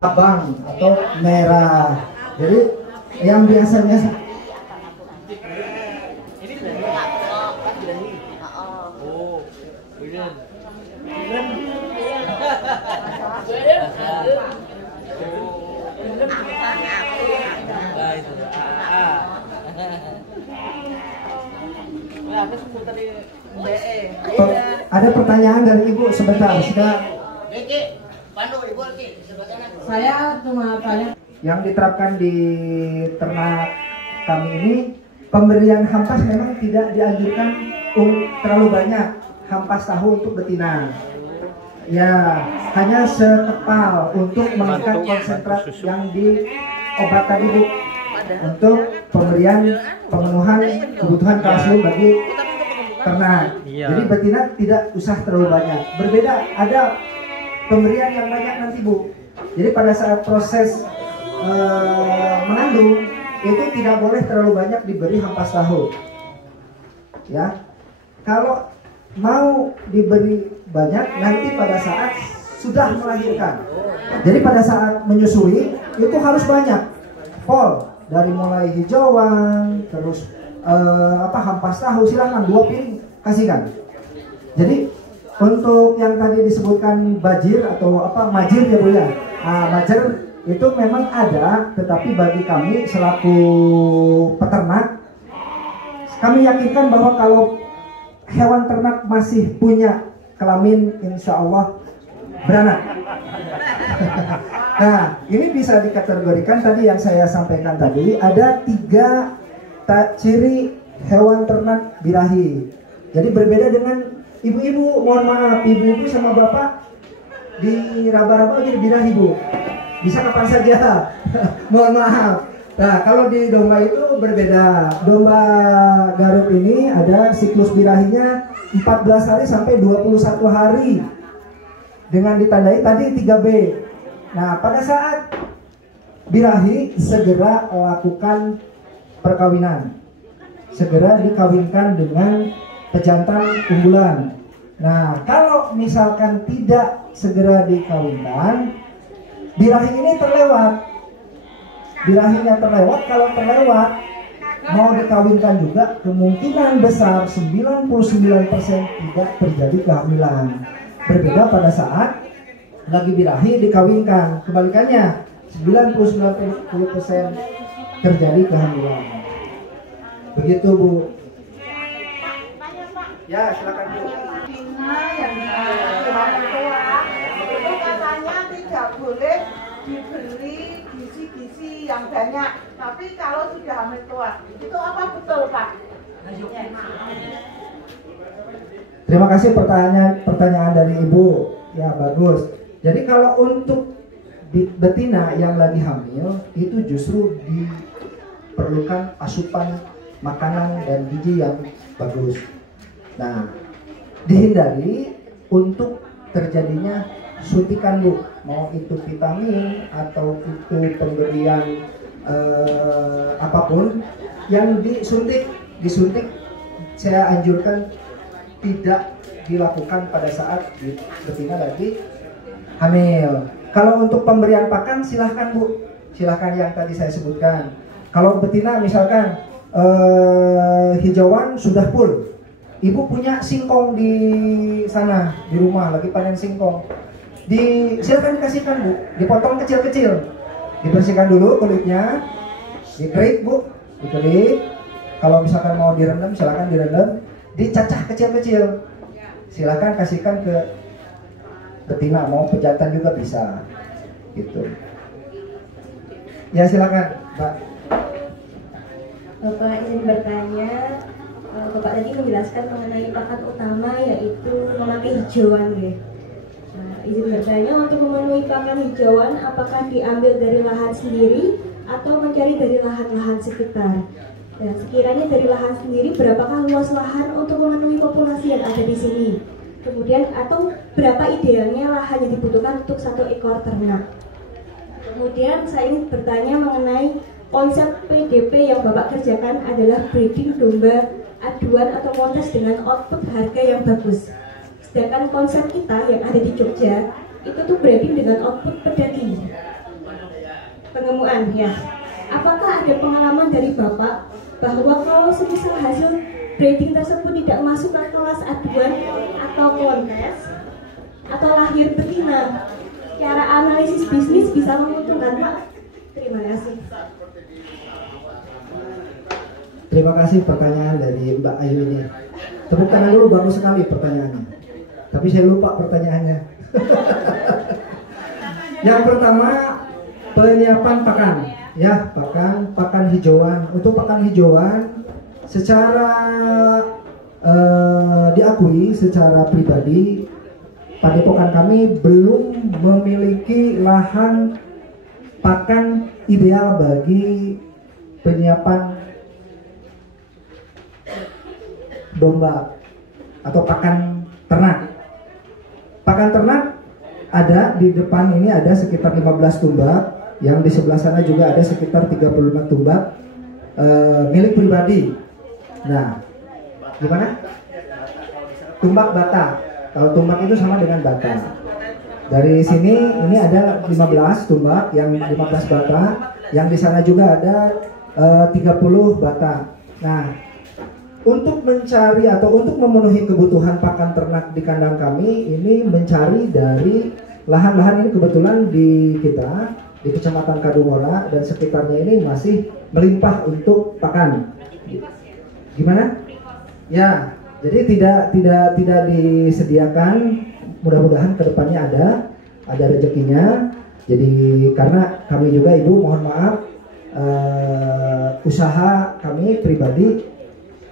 abang atau merah. Jadi yang biasanya ada pertanyaan dari Ibu sebentar. Saya cuma tanya. Yang diterapkan di ternak kami ini, pemberian hampas memang tidak dianjurkan terlalu banyak hampas tahu untuk betina. Ya, hanya sekepal untuk meningkat konsentrat yang di obat tadi Bu, untuk pemberian pemenuhan kebutuhan kalsium bagi ternak. Jadi betina tidak usah terlalu banyak. Berbeda, ada pemberian yang banyak nanti Bu. Jadi pada saat proses mengandung itu tidak boleh terlalu banyak diberi hampas tahu. Ya, kalau mau diberi banyak nanti pada saat sudah melahirkan. Jadi pada saat menyusui itu harus banyak. Full dari mulai hijauan terus hampas tahu silakan 2 piring kasihkan. Jadi untuk yang tadi disebutkan bajir atau majir ya Bu ya. Majir itu memang ada, tetapi bagi kami selaku peternak, kami yakinkan bahwa kalau hewan ternak masih punya kelamin, insya Allah beranak. Nah, ini bisa dikategorikan tadi yang saya sampaikan tadi, ada 3 ciri hewan ternak birahi. Jadi berbeda dengan ibu-ibu, mohon maaf, ibu-ibu sama bapak di raba-raba jadi birahi Bu. Bisa kapan saja. Mohon maaf. Nah, kalau di domba itu berbeda. Domba Garut ini ada siklus birahinya 14 hari sampai 21 hari. Dengan ditandai tadi 3B. Nah, pada saat birahi segera lakukan perkawinan. Segera dikawinkan dengan pejantan unggulan. Nah, kalau misalkan tidak segera dikawinkan, birahi ini terlewat. Birahinya terlewat, kalau terlewat mau dikawinkan juga kemungkinan besar 99% tidak terjadi kehamilan. Berbeda pada saat lagi birahi dikawinkan, kebalikannya 99% terjadi kehamilan. Begitu Bu. Ya, silakan Bu. Yang itu katanya tidak boleh diberi gizi-gizi yang banyak, tapi kalau sudah hamil tua, itu apa betul Pak? Terima kasih pertanyaan dari Ibu. Ya, bagus. Jadi kalau untuk betina yang lagi hamil itu justru diperlukan asupan makanan dan gizi yang bagus. Nah, dihindari untuk terjadinya suntikan Bu, mau itu vitamin atau itu pemberian apapun yang disuntik saya anjurkan tidak dilakukan pada saat betina lagi hamil. Kalau untuk pemberian pakan silahkan Bu, silahkan yang tadi saya sebutkan. Kalau betina misalkan hijauan sudah full, Ibu punya singkong di sana di rumah lagi panen singkong, silakan dikasihkan Bu, dipotong kecil-kecil, dibersihkan dulu kulitnya, dikerik Bu, dikerik. Kalau misalkan mau direndam silakan direndam, dicacah kecil-kecil, silakan kasihkan ke betina, mau pejantan juga bisa, gitu. Ya silakan Mbak. Bapak izin bertanya, Bapak tadi menjelaskan mengenai pakan utama yaitu memakai hijauan ya. Izin bertanya, untuk memenuhi pakan hijauan apakah diambil dari lahan sendiri atau mencari dari lahan-lahan sekitar? Dan sekiranya dari lahan sendiri, berapakah luas lahan untuk memenuhi populasi yang ada di sini? Kemudian atau berapa idealnya lahan yang dibutuhkan untuk 1 ekor ternak? Kemudian saya ingin bertanya mengenai konsep PDP yang Bapak kerjakan adalah breeding domba aduan atau kontes dengan output harga yang bagus. Sedangkan konsep kita yang ada di Jogja itu tuh breeding dengan output pedaging. pengemuan ya. Apakah ada pengalaman dari Bapak bahwa kalau semisal hasil breeding tersebut tidak masuk ke kelas aduan atau kontes atau lahir betina, cara analisis bisnis bisa menguntungkan Pak? Terima kasih. Terima kasih pertanyaan dari Mbak Ayu ini. Tepuk tangan dulu, bagus sekali pertanyaannya. Tapi saya lupa pertanyaannya. Yang pertama, penyiapan pakan. Ya, pakan hijauan. Untuk pakan hijauan secara diakui secara pribadi, padepokan kami belum memiliki lahan pakan ideal bagi penyiapan domba atau pakan ternak. Pakan ternak ada di depan ini, ada sekitar 15 tumbak. Yang di sebelah sana juga ada sekitar 35 tumbak milik pribadi. Nah, gimana? Tumbak bata. Kalau tumbak itu sama dengan bata. Dari sini ini ada 15 tumbak, yang 15 bata. Yang di sana juga ada 30 bata. Nah, untuk mencari atau untuk memenuhi kebutuhan pakan ternak di kandang kami, ini mencari dari lahan-lahan ini kebetulan di kita di Kecamatan Kadungora dan sekitarnya ini masih melimpah untuk pakan. Gimana? Ya, jadi tidak disediakan. Mudah-mudahan kedepannya ada rezekinya. Jadi karena kami juga Ibu mohon maaf, usaha kami pribadi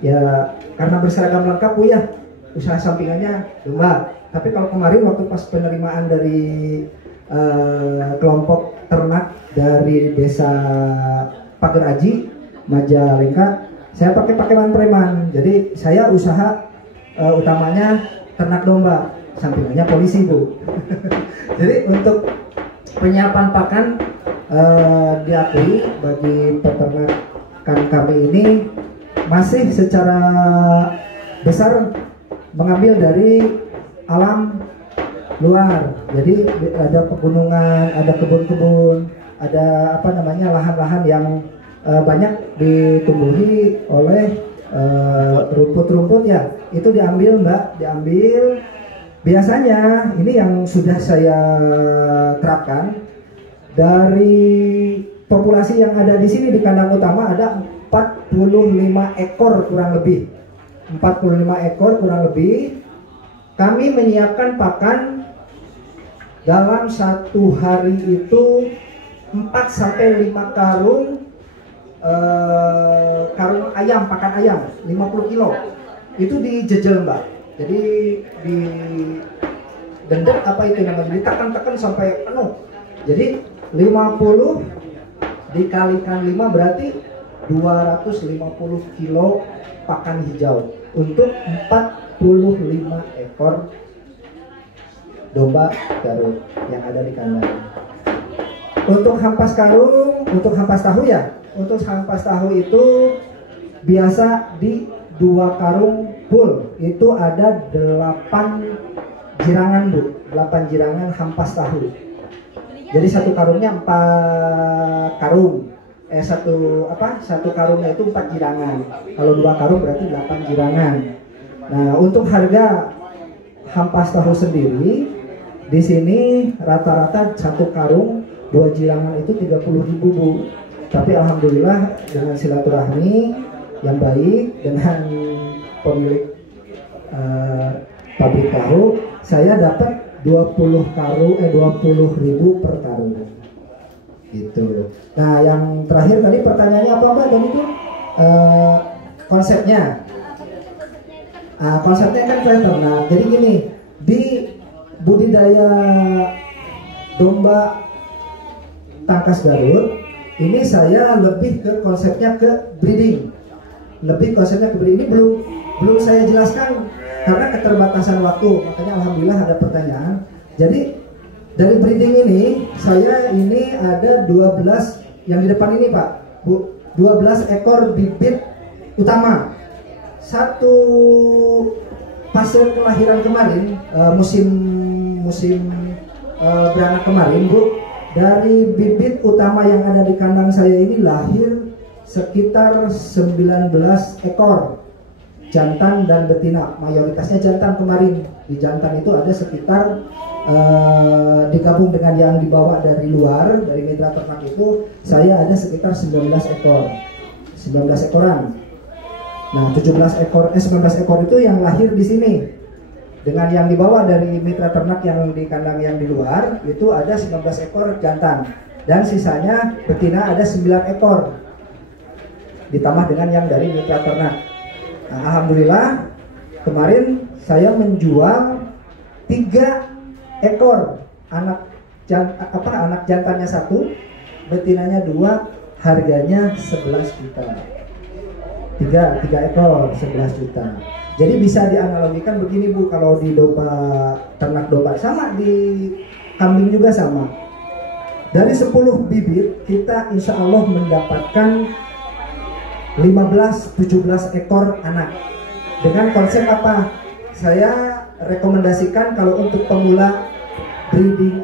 ya karena berseragam lengkap Bu ya, usaha sampingannya domba. Tapi kalau kemarin waktu pas penerimaan dari kelompok ternak dari desa Pager Aji, Majalengka, saya pakai pakaian preman. Jadi saya usaha utamanya ternak domba, sampingannya polisi Bu. Jadi untuk penyiapan pakan diakui bagi peternakan kami ini masih secara besar mengambil dari alam luar. Jadi ada pegunungan, ada kebun-kebun, ada lahan-lahan yang banyak ditumbuhi oleh rumput-rumput ya. Itu diambil Mbak, diambil. Biasanya ini yang sudah saya terapkan dari populasi yang ada di sini di kandang utama ada 45 ekor kurang lebih. 45 ekor kurang lebih. Kami menyiapkan pakan dalam satu hari itu 4-5 karung ayam, pakan ayam 50 kilo. Itu dijejel Mbak. Jadi di dendek apa itu namanya, ditekan-tekan sampai penuh. Jadi 50 dikalikan 5 berarti 250 kilo pakan hijau untuk 45 ekor domba Garut yang ada di kandang. Untuk hampas karung, untuk hampas tahu ya, untuk hampas tahu itu biasa di 2 karung full, itu ada 8 jirangan Bu, 8 jirangan hampas tahu. Jadi satu karungnya 4 karung. Satu karungnya itu 4 jirangan. Kalau 2 karung berarti 8 jirangan. Nah, untuk harga hampas tahu sendiri di sini rata-rata satu karung 2 jirangan itu 30.000 Bu. Tapi alhamdulillah dengan silaturahmi yang baik dengan pemilik pabrik tahu, saya dapat 20.000 per karung. Gitu. Nah, yang terakhir tadi pertanyaannya apa Mbak? Dan itu konsepnya. Konsepnya kan saya ternak. Jadi gini, di budidaya domba tangkas Garut ini saya lebih ke konsepnya ke breeding. Lebih konsepnya ke breeding. Ini belum saya jelaskan karena keterbatasan waktu. Makanya alhamdulillah ada pertanyaan. Jadi dari breeding ini saya ini ada 12 yang di depan ini Pak Bu, 12 ekor bibit utama. Satu fase kelahiran kemarin musim beranak kemarin Bu, Dari bibit utama yang ada di kandang saya ini lahir sekitar 19 ekor jantan dan betina. Mayoritasnya jantan kemarin. Di jantan itu ada sekitar digabung dengan yang dibawa dari luar, dari mitra ternak itu, saya ada sekitar 19 ekor. 19 ekoran. Nah, 19 ekor itu yang lahir di sini. Dengan yang dibawa dari mitra ternak yang di kandang yang di luar, itu ada 19 ekor jantan. Dan sisanya betina ada 9 ekor. Ditambah dengan yang dari mitra ternak. Nah, alhamdulillah kemarin saya menjual 3 ekor anak jantannya 1, betinanya 2, harganya 11 juta. 3 ekor 11 juta. Jadi bisa dianalogikan begini Bu, kalau di domba, ternak domba sama, di kambing juga sama. Dari 10 bibit kita insya Allah mendapatkan 15-17 ekor anak. Dengan konsep apa? Saya rekomendasikan kalau untuk pemula breeding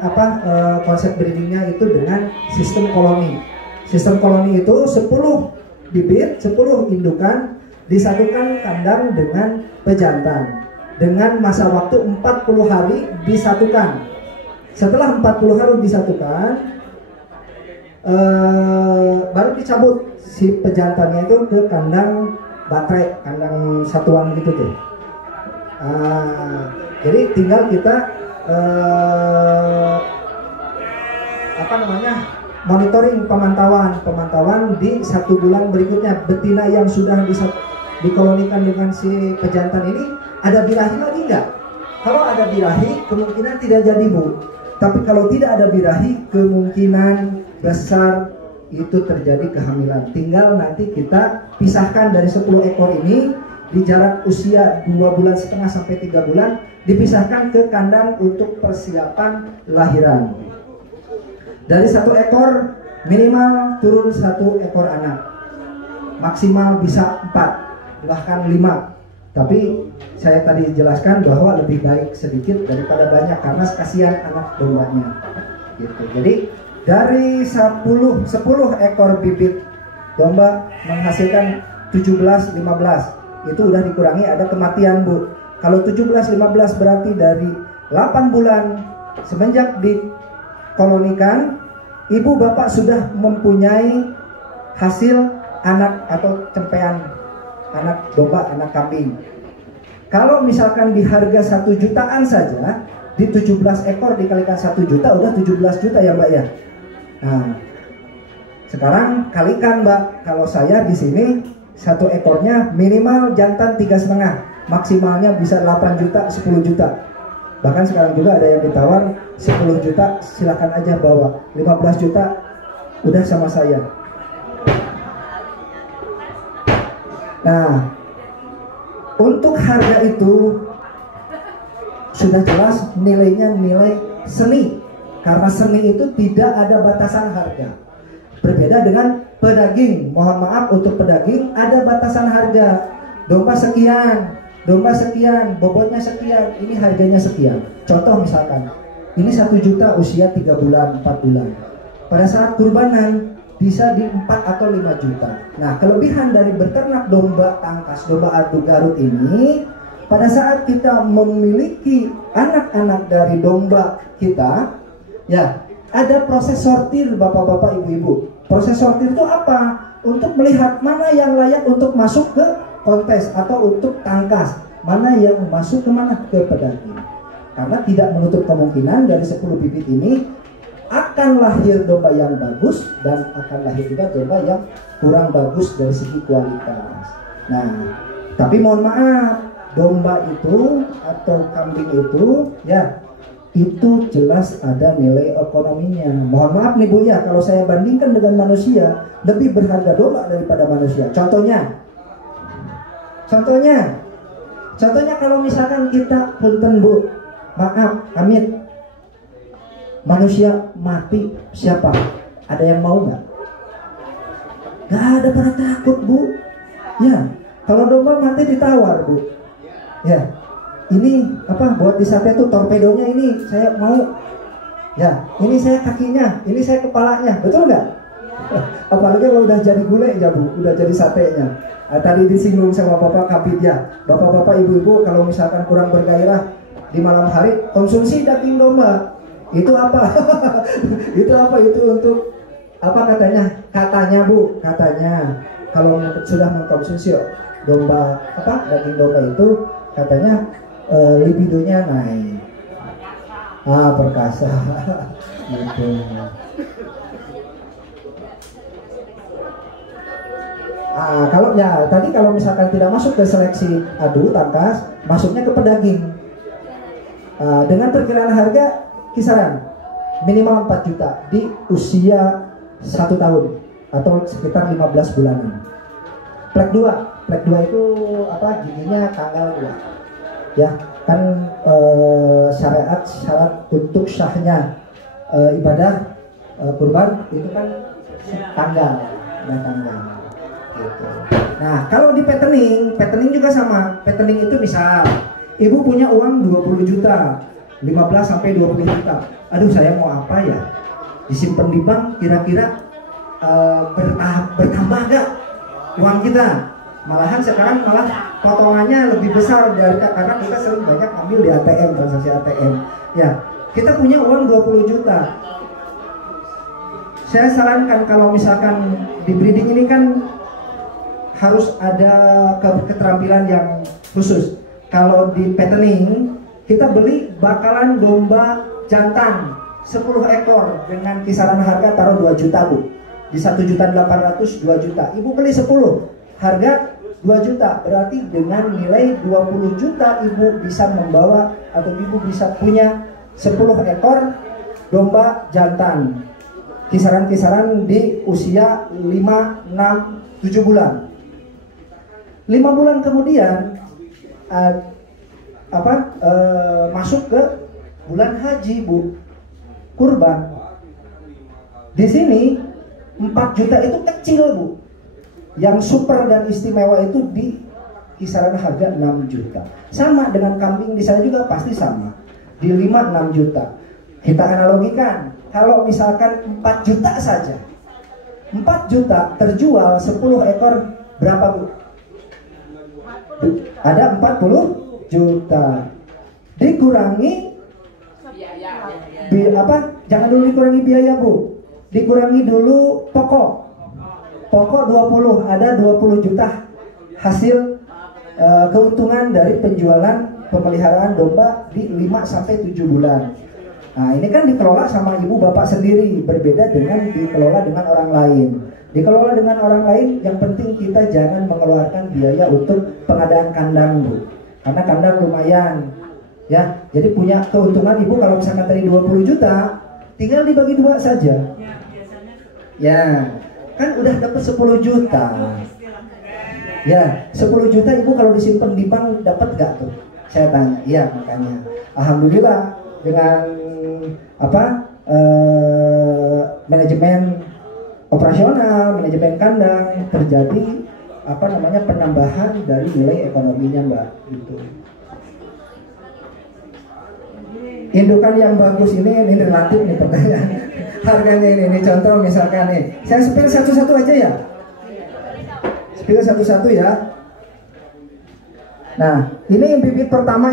konsep breedingnya itu dengan sistem koloni. Sistem koloni itu 10 bibit, 10 indukan disatukan kandang dengan pejantan dengan masa waktu 40 hari disatukan. Setelah 40 hari disatukan, baru dicabut si pejantannya itu ke kandang baterai, kandang satuan gitu tuh. Jadi tinggal kita monitoring, pemantauan di 1 bulan berikutnya. Betina yang sudah dikolonikan dengan si pejantan ini ada birahi lagi enggak? Kalau ada birahi kemungkinan tidak jadi Bu. Tapi kalau tidak ada birahi kemungkinan besar itu terjadi kehamilan. Tinggal nanti kita pisahkan dari 10 ekor ini di jarak usia 2,5 bulan sampai 3 bulan, dipisahkan ke kandang untuk persiapan lahiran. Dari 1 ekor minimal turun 1 ekor anak, maksimal bisa 4 bahkan 5. Tapi saya tadi jelaskan bahwa lebih baik sedikit daripada banyak karena kasihan anak dombanya gitu. Jadi dari 10 ekor bibit domba menghasilkan 17-15, itu udah dikurangi ada kematian Bu. Kalau 17-15 berarti dari 8 bulan semenjak dikolonikan, ibu bapak sudah mempunyai hasil anak atau cempean anak domba, anak kambing. Kalau misalkan di harga 1 jutaan saja, di 17 ekor dikalikan 1 juta udah 17 juta ya Mbak ya. Nah, sekarang kalikan Mbak, kalau saya di sini 1 ekornya minimal jantan 3,5, maksimalnya bisa 8 juta, 10 juta. Bahkan sekarang juga ada yang ditawar 10 juta, silakan aja bawa. 15 juta udah sama saya. Nah, untuk harga itu sudah jelas nilainya nilai seni. Karena seni itu tidak ada batasan harga. Berbeda dengan pedaging, mohon maaf untuk pedaging ada batasan harga. Domba sekian, bobotnya sekian, ini harganya sekian. Contoh misalkan, ini 1 juta usia 3 bulan, 4 bulan. Pada saat kurbanan bisa di 4 atau 5 juta. Nah, kelebihan dari beternak domba tangkas, domba adu Garut ini, pada saat kita memiliki anak-anak dari domba kita, ya, ada proses sortir Bapak-bapak, Ibu-ibu. Proses sortir itu apa? Untuk melihat mana yang layak untuk masuk ke kontes atau untuk tangkas, mana yang masuk kemana, ke pedaging. Karena tidak menutup kemungkinan dari 10 bibit ini akan lahir domba yang bagus dan akan lahir juga domba yang kurang bagus dari segi kualitas. Nah, tapi mohon maaf, domba itu atau kambing itu ya itu jelas ada nilai ekonominya. Mohon maaf nih Bu ya, kalau saya bandingkan dengan manusia, lebih berharga domba daripada manusia. Contohnya kalau misalkan kita punten Bu, maaf amit, manusia mati siapa? Ada yang mau nggak? Nggak ada, pada takut Bu. Ya, kalau domba mati ditawar Bu. Ya, ini apa buat di sate tuh torpedonya ini saya mau Ya, ini saya kakinya, ini saya kepalanya, betul nggak? Apalagi kalau udah jadi gulai ya Bu, udah jadi satenya. Tadi disinggung sama Bapak Kabid ya, Bapak-bapak, ibu-ibu kalau misalkan kurang bergairah di malam hari konsumsi daging domba. Itu apa? Itu apa? Itu untuk apa katanya? Katanya Bu, katanya kalau sudah mengkonsumsi domba apa daging domba itu katanya libidonya naik. Perkasa. Gitu. Kalau ya tadi kalau misalkan tidak masuk ke seleksi adu tangkas, masuknya ke pedaging. Dengan perkiraan harga kisaran minimal 4 juta di usia 1 tahun atau sekitar 15 bulanan. Plek 2 itu apa? Giginya tanggal 2. Ya, kan syarat untuk sahnya ibadah kurban itu kan tanggal. Gitu. Nah, kalau di pettening juga sama. Pettening itu bisa ibu punya uang 20 juta, 15 sampai 20 juta. Aduh, saya mau apa ya? Disimpan di bank kira-kira bertambah gak uang kita? Malahan sekarang potongannya lebih besar dari karena kita sering banyak ambil di ATM, transaksi ATM. Ya, kita punya uang 20 juta. Saya sarankan kalau misalkan di breeding ini kan harus ada keterampilan yang khusus. Kalau di pettening kita beli bakalan domba jantan 10 ekor dengan kisaran harga taruh 2 juta Bu. Di 1.800.000 2 juta. Ibu beli 10, harga 2 juta. Berarti dengan nilai 20 juta ibu bisa membawa atau ibu bisa punya 10 ekor domba jantan. Kisaran-kisaran di usia 5, 6, 7 bulan. 5 bulan kemudian masuk ke bulan haji Bu, kurban. Di sini 4 juta itu kecil Bu. Yang super dan istimewa itu di kisaran harga 6 juta. Sama dengan kambing di sana juga pasti sama. Di 5-6 juta. Kita analogikan, kalau misalkan 4 juta saja, 4 juta terjual 10 ekor berapa Bu? Ada 40 juta. Dikurangi jangan dulu dikurangi biaya Bu. Dikurangi dulu pokok 20, ada 20 juta hasil keuntungan dari penjualan pemeliharaan domba di 5-7 bulan. Nah, ini kan dikelola sama ibu bapak sendiri, berbeda dengan dikelola dengan orang lain. Dikelola dengan orang lain, yang penting kita jangan mengeluarkan biaya untuk pengadaan kandang Bu. Karena kandang lumayan. Ya, jadi punya keuntungan ibu kalau misalkan tadi 20 juta, tinggal dibagi 2 saja. Ya, kan udah dapat 10 juta. Ya, 10 juta ibu kalau disimpan di bank dapat gak tuh? Saya tanya. Iya, makanya alhamdulillah dengan manajemen operasional, manajemen kandang terjadi penambahan dari nilai ekonominya Mbak gitu. Indukan yang bagus ini relatif nih pertanyaan. Harganya ini contoh misalkan nih. Saya spill satu-satu aja ya. Spill satu-satu ya. Nah, ini bibit pertama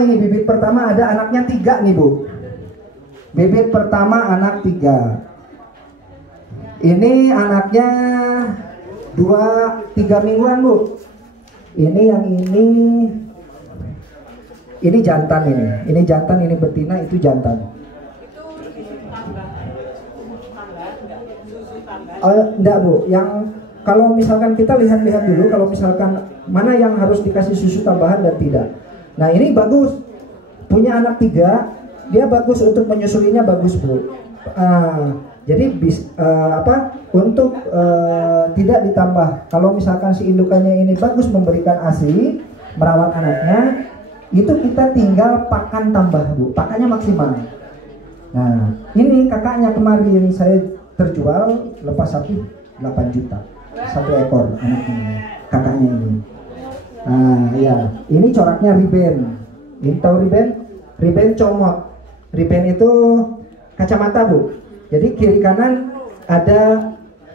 ada anaknya 3 nih Bu. Bibit pertama anak 3. Ini anaknya 2-3 mingguan Bu. Ini yang ini jantan ini jantan, ini betina, itu jantan. Enggak Bu, yang kalau misalkan kita lihat dulu kalau misalkan mana yang harus dikasih susu tambahan dan tidak. Nah, ini bagus. Punya anak 3, dia bagus untuk menyusuinya bagus Bu. Jadi untuk tidak ditambah. Kalau misalkan si indukannya ini bagus memberikan ASI, merawat anaknya, itu kita tinggal pakan tambah Bu, pakannya maksimal. Nah, ini kakaknya kemarin saya terjual lepas sapi 8 juta 1 ekor anak ini, kakaknya ini. Nah ya, ini coraknya riben. Ini tahu riben? Riben comot. Riben itu kacamata Bu. Jadi kiri kanan ada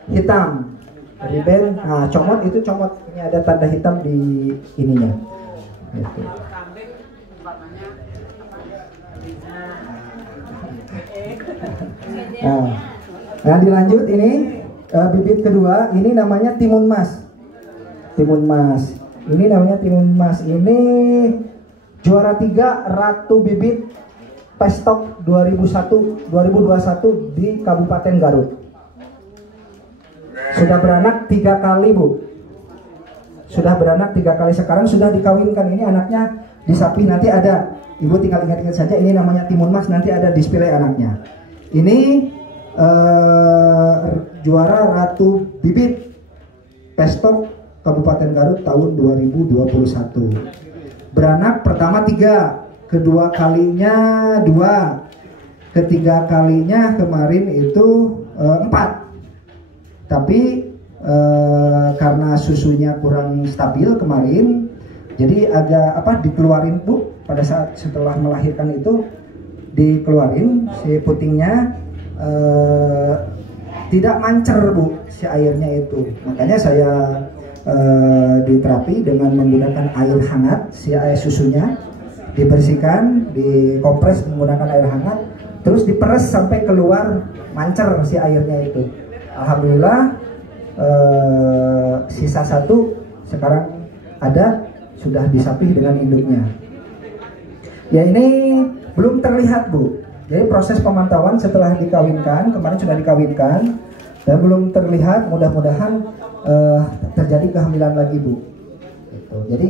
hitam. Ribbon, nah comot itu comot, ini ada tanda hitam di ininya. Gitu. Nah dilanjut ini bibit kedua, ini namanya timun mas. Timun mas, ini namanya timun mas. Ini juara 3 Ratu Bibit Pestok 2021 di Kabupaten Garut. Sudah beranak 3 kali Bu. Sudah beranak 3 kali, sekarang sudah dikawinkan. Ini anaknya di sapi, nanti ada. Ibu tinggal ingat-ingat saja, ini namanya timun mas, nanti ada display anaknya. Ini juara Ratu Bibit Pestok Kabupaten Garut tahun 2021. Beranak pertama 3, kedua kalinya 2, ketiga kalinya kemarin itu 4. Tapi karena susunya kurang stabil kemarin, jadi agak dikeluarin Bu. Pada saat setelah melahirkan itu dikeluarin si putingnya, tidak mancer Bu si airnya itu. Makanya saya diterapi dengan menggunakan air hangat, si air susunya dibersihkan, dikompres menggunakan air hangat, terus diperes sampai keluar mancer si airnya itu. Alhamdulillah sisa 1 sekarang ada, sudah disapih dengan induknya. Ya ini belum terlihat Bu. Jadi proses pemantauan setelah dikawinkan, kemarin sudah dikawinkan dan belum terlihat, mudah-mudahan terjadi kehamilan lagi Bu. Gitu. Jadi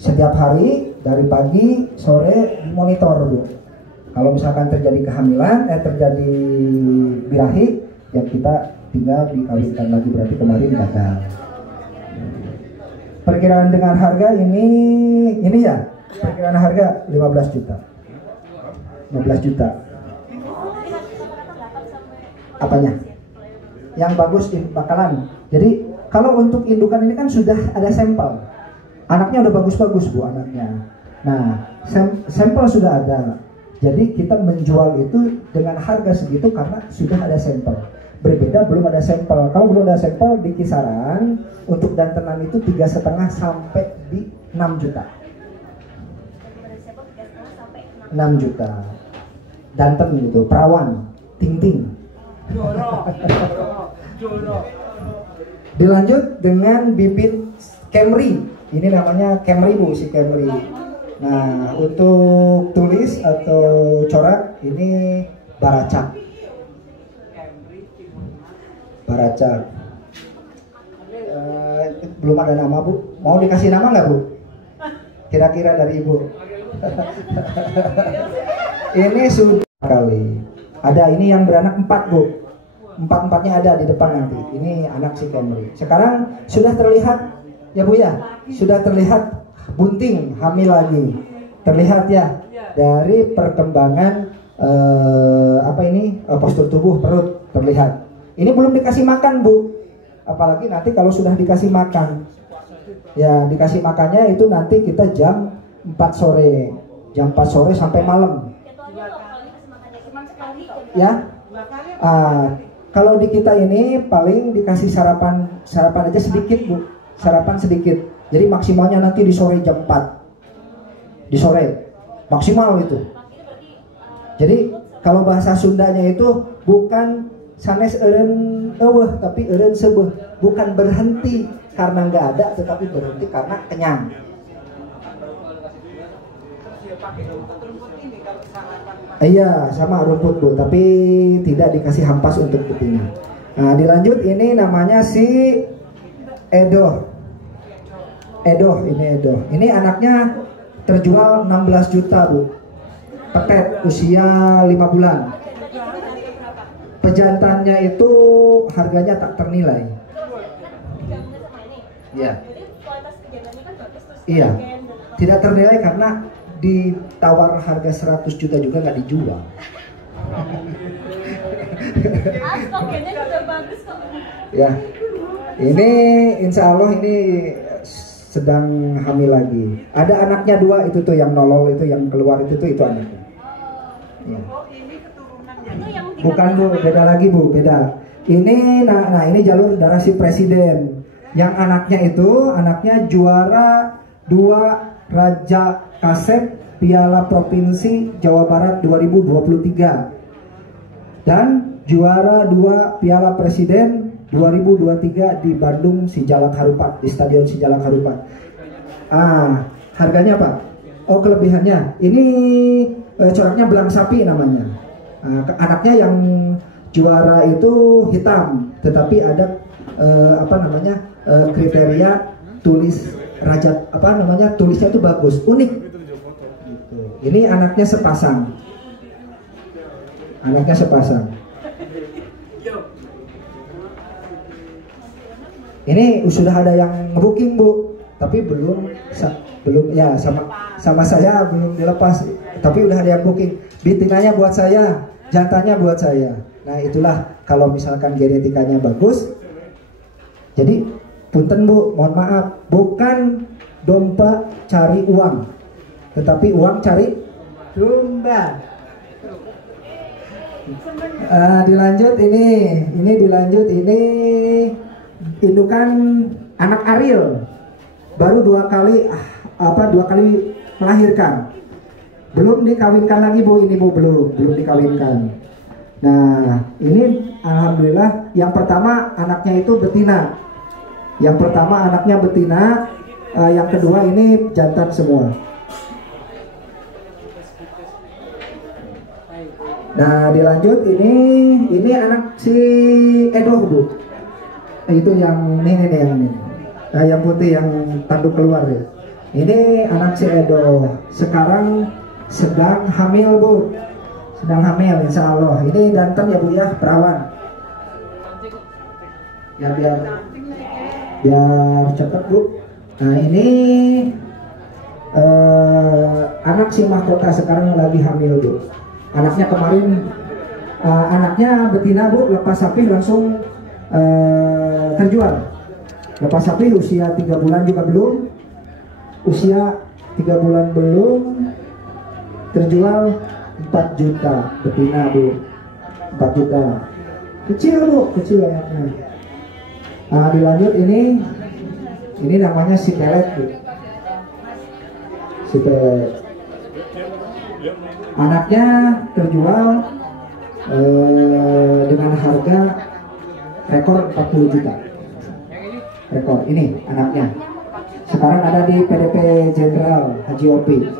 setiap hari dari pagi sore dimonitor Bu. Kalau misalkan terjadi kehamilan, terjadi birahi, ya kita tinggal dikawinkan lagi, berarti kemarin gagal. Perkiraan dengan harga ini ya, perkiraan harga 15 juta. 15 juta. Apanya? Yang bagus di bakalan. Jadi kalau untuk indukan ini kan sudah ada sampel. Anaknya udah bagus-bagus Bu anaknya. Nah, sampel sudah ada. Jadi kita menjual itu dengan harga segitu karena sudah ada sampel. Berbeda belum ada sampel. Kalau belum ada sampel, di kisaran untuk dantenan itu 3,5 sampai di 6 juta. 6 juta. Danten gitu, perawan, ting-ting. Dilanjut dengan bibit Camry. Ini namanya Camry Bu, si Camry. Nah, untuk tulis atau corak ini Baracak. Baracak. Belum ada nama Bu. Mau dikasih nama nggak Bu? Kira-kira dari Ibu. Ini sudah kali. Ada ini yang beranak 4 Bu. 4-4-nya ada di depan nanti. Ini anak si Camry. Sekarang sudah terlihat ya Bu ya. Sudah terlihat bunting, hamil lagi. Terlihat ya dari perkembangan postur tubuh, perut terlihat. Ini belum dikasih makan Bu, apalagi nanti kalau sudah dikasih makan. Ya dikasih makannya itu nanti kita jam 4 sore, jam 4 sore sampai malam. Ya, kalau di kita ini paling dikasih sarapan aja sedikit Bu, sarapan sedikit. Jadi maksimalnya nanti di sore jam 4, di sore maksimal itu. Jadi kalau bahasa Sundanya itu bukan sanes eureun eueuh tapi eureun sebeuh, bukan berhenti karena nggak ada, tetapi berhenti karena kenyang. Iya, sama rumput Bu, tapi tidak dikasih hampas untuk betina. Nah, dilanjut ini namanya si Edo. Ini anaknya terjual 16 juta Bu. Petet usia 5 bulan. Pejantannya itu harganya tak ternilai. Iya. Iya. Tidak ternilai karena ditawar harga 100 juta juga nggak dijual. Stoknya sudah bagus kok. Ya. Ini insya Allah ini sedang hamil lagi. Ada anaknya 2 itu tuh yang nolol itu, yang keluar itu anaknya. Ya. Oh, ini keturunannya. Itu yang Bukan Bu, beda lagi Bu, beda. Ini nah ini jalur darah si presiden. Yang anaknya juara 2 Raja Kasep Piala Provinsi Jawa Barat 2023 dan juara 2 Piala Presiden 2023 di Bandung Sijalak Harupat, di Stadion Sijalak Harupat. Harganya Pak? Oh, kelebihannya ini coraknya belang sapi namanya. Anaknya yang juara itu hitam, tetapi ada kriteria tulis raja tulisnya itu bagus, unik. Gitu. Ini anaknya sepasang. Ini sudah ada yang ngebooking Bu, tapi belum ya sama saya belum dilepas, tapi udah ada yang booking. Betinanya buat saya, jantannya buat saya. Nah itulah kalau misalkan genetikanya bagus. Jadi punten Bu, mohon maaf, bukan domba cari uang, tetapi uang cari domba. Dilanjut ini indukan anak Ariel, baru 2 kali melahirkan, belum dikawinkan lagi Bu, ini Bu belum dikawinkan. Nah ini alhamdulillah yang pertama anaknya itu betina, yang kedua ini jantan semua. Nah dilanjut ini anak si Edo Bu. Itu yang ini yang ini. Yang putih yang tanduk keluar ya. Ini anak si Edo. Sekarang sedang hamil Bu. Insya Allah. Ini jantan ya Bu ya, perawan. Ya biar cepet Bu. Nah ini anak si mahkota sekarang lagi hamil Bu. Anaknya kemarin anaknya betina Bu, lepas sapi langsung terjual. Lepas sapi usia 3 bulan juga belum, terjual 4 juta betina Bu, 4 juta. Kecil Bu, kecil anaknya. Nah dilanjut ini namanya si pelet Bu, si pelet. Anaknya terjual dengan harga rekor 40 juta. Rekor ini anaknya. Sekarang ada di PDP Jenderal Haji Opi.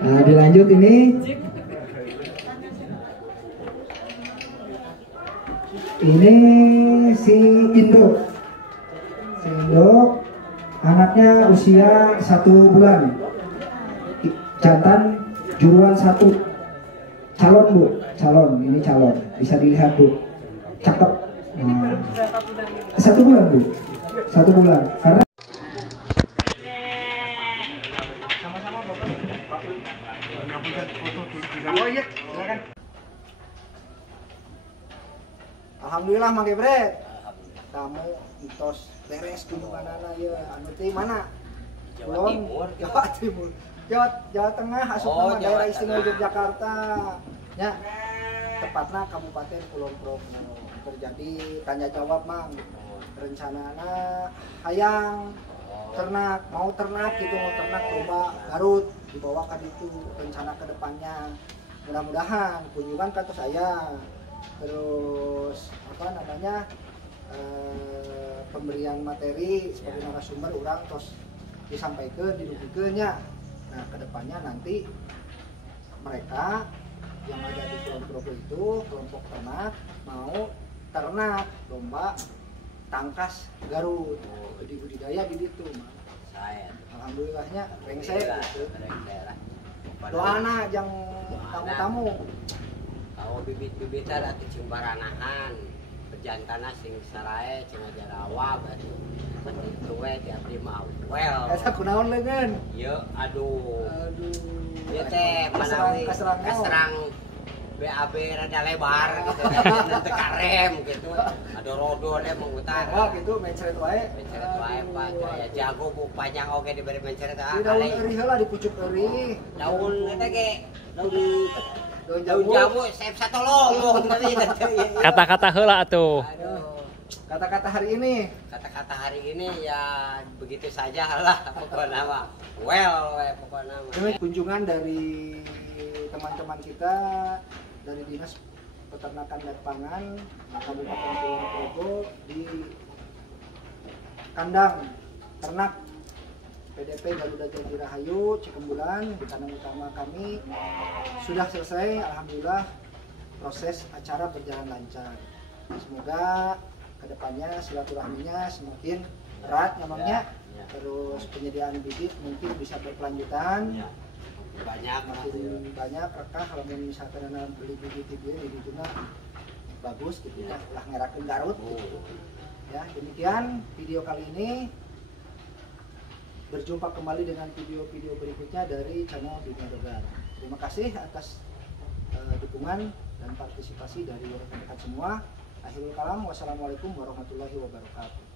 Nah, dilanjut ini si Indo. Anaknya usia 1 bulan. Jantan juruan 1. Calon Bu, ini calon. Bisa dilihat Bu. Cakep. 1 bulan Bu. 1 bulan. Karena alhamdulillah Mang Gebret. Kamu mitos beres dulu mana ya? Anu teh mana? Jawa Timur. Jawa Tengah, asupan daerah istimewa Yogyakarta. Ya. Tepatnya Kabupaten Kulon Progo. Terjadi tanya jawab Mang. Rencanana hayang ternak, mau ternak domba Garut dibawa ke itu, rencana ke depannya. Mudah-mudahan kunjungan ke saya. Terus pemberian materi sebagai narasumber orang terus disampaikan, didudukannya. Nah kedepannya nanti mereka yang ada di Kulon Progo itu kelompok ternak mau ternak domba tangkas Garut, di budidaya di situ. Alhamdulillahnya rengsek gitu. Doana yang tamu-tamu. Kalau bibit-bibitan atau cimbaranahan perjantana sing sarae cenah jarawa batu itu we diabdi mah well eta kunaon leungeun ieu aduh ieu teh manawi kaserang BAB rada lebar gitu, nanti karem gitu, ada rodo deh mengutar. Oh gitu, mencret wae. Mencret wae Pak, ya jago bu panjang oke diberi mencret Di daun eri heula di pucuk eri. Daun eta ge, daun Daun jamu, saya bisa tolong. Kata-kata heula atuh. Aduh, Kata-kata hari ini. kata-kata hari ini ya begitu saja lah pokoknya mah. Well, pokoknya mah. Ini kunjungan dari teman-teman kita dari Dinas Peternakan dan Pangan Kabupaten Kulon Progo di kandang ternak PDP Garuda Janji Rahayu Cikembulan. Di kandang utama kami sudah selesai, alhamdulillah proses acara berjalan lancar. Semoga kedepannya silaturahminya semakin erat nyamangnya, terus penyediaan bibit mungkin bisa berkelanjutan. Banyak Makin banyak rekah kalau misalkan anak beli bibit di dituna bagus gitu ya, lah ngerakeun Garut gitu. Ya, demikian video kali ini. Berjumpa kembali dengan video-video berikutnya dari channel Dunia Dogar. Terima kasih atas dukungan dan partisipasi dari rekan-rekan semua. Akhirul kalam, wassalamualaikum warahmatullahi wabarakatuh.